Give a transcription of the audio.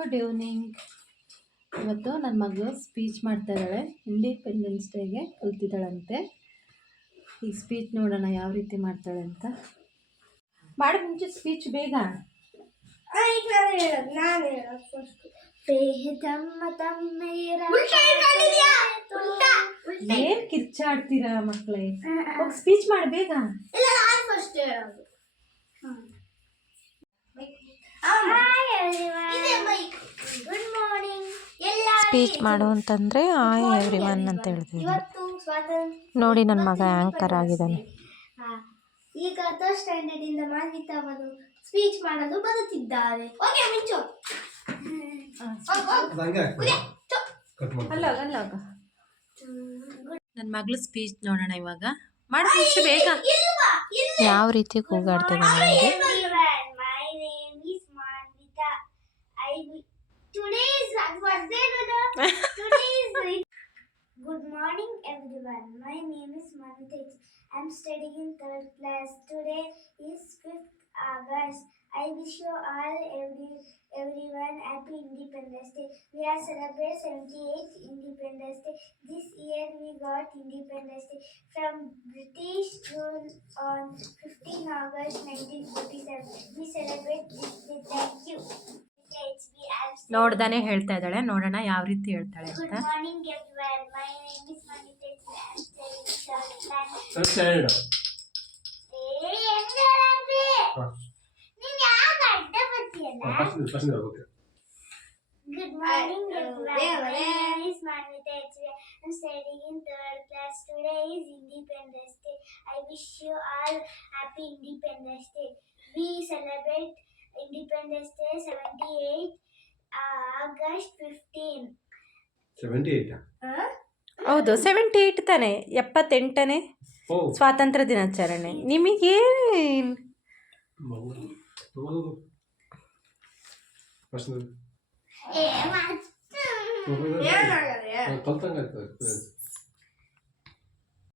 Good evening. ಇವತ್ತು ನನ್ನ ಮಗಳು ಸ್ಪೀಚ್ ಮಾಡ್ತಾ ಇದ್ದಾಳೆ. ಇಂಡಿಪೆಂಡೆನ್ಸ್ ಡೇಗೆ ಕಲ್ತಿದ್ದಾಳಂತೆ. ಈಗ ಸ್ಪೀಚ್ ನೋಡೋಣ ಯಾವ ರೀತಿ ಮಾಡ್ತಾಳೆ ಅಂತ. ಮಾಡಿ ಮುಂಚೆ ಸ್ಪೀಚ್ ಬೇಗ. ಏನ್ ಕಿರ್ಚಾಡ್ತೀರಾ ಮಕ್ಕಳೇ? ಸ್ಪೀಚ್ ಮಾಡಿ ಬೇಗ. ಸ್ಪೀಚ್ ಮಾಡು ಅಂತಂದರೆ ಹಾಯ್ ಎವ್ರಿ ಒನ್ ಅಂತ ಹೇಳ್ತೀವಿ. ನೋಡಿ ನನ್ನ ಮಗ ಆ್ಯಂಕರ್ ಆಗಿದ್ದಾನೆ. ಈಗ ಥರ್ಡ್ ಸ್ಟ್ಯಾಂಡರ್ಡ್ ಇಂದ ಮಾನ್ವಿತಾ ಅವರು ಸ್ಪೀಚ್ ಮಾಡಲು ಬರುತ್ತಿದ್ದಾರೆ. ನನ್ನ ಮಗಳು ಸ್ಪೀಚ್ ನೋಡೋಣ ಇವಾಗ. ಮಾಡಿ ಮುಂಚೆ ಬೇಗ. ಯಾವ ರೀತಿ ಕೂಗಾಡ್ತಿದ್ದಾನೆ ನನಗೆ. Good morning everyone. My name is Manvita. I am studying in 3rd class. Today is 5th August. I wish you all everyone happy Independence Day. We are celebrating 78th Independence Day. This year we got Independence Day from British rule on 15 August 1947. We celebrate this day. Thank you. ನೋಡ್ದಾನೆ ಹೇಳ್ತಾ ಇದ್ದಾಳೆ. ನೋಡೋಣ ಯಾವ ರೀತಿ ಹೇಳ್ತಾಳೆ ಅಂತ. Good morning everyone. My name is Manvita. I am studying in 3rd class. Good morning everyone. My name is Manvita. I am studying in 3rd class. Today is Independence Day. I wish you all happy Independence Day. We celebrate Independence Day 78 August 15. 78 ಹೌದು, 78 ತಾನೆ. 78ನೇ ಸ್ವಾತಂತ್ರ್ಯ ದಿನಾಚರಣೆ. ನಿಮಗೆ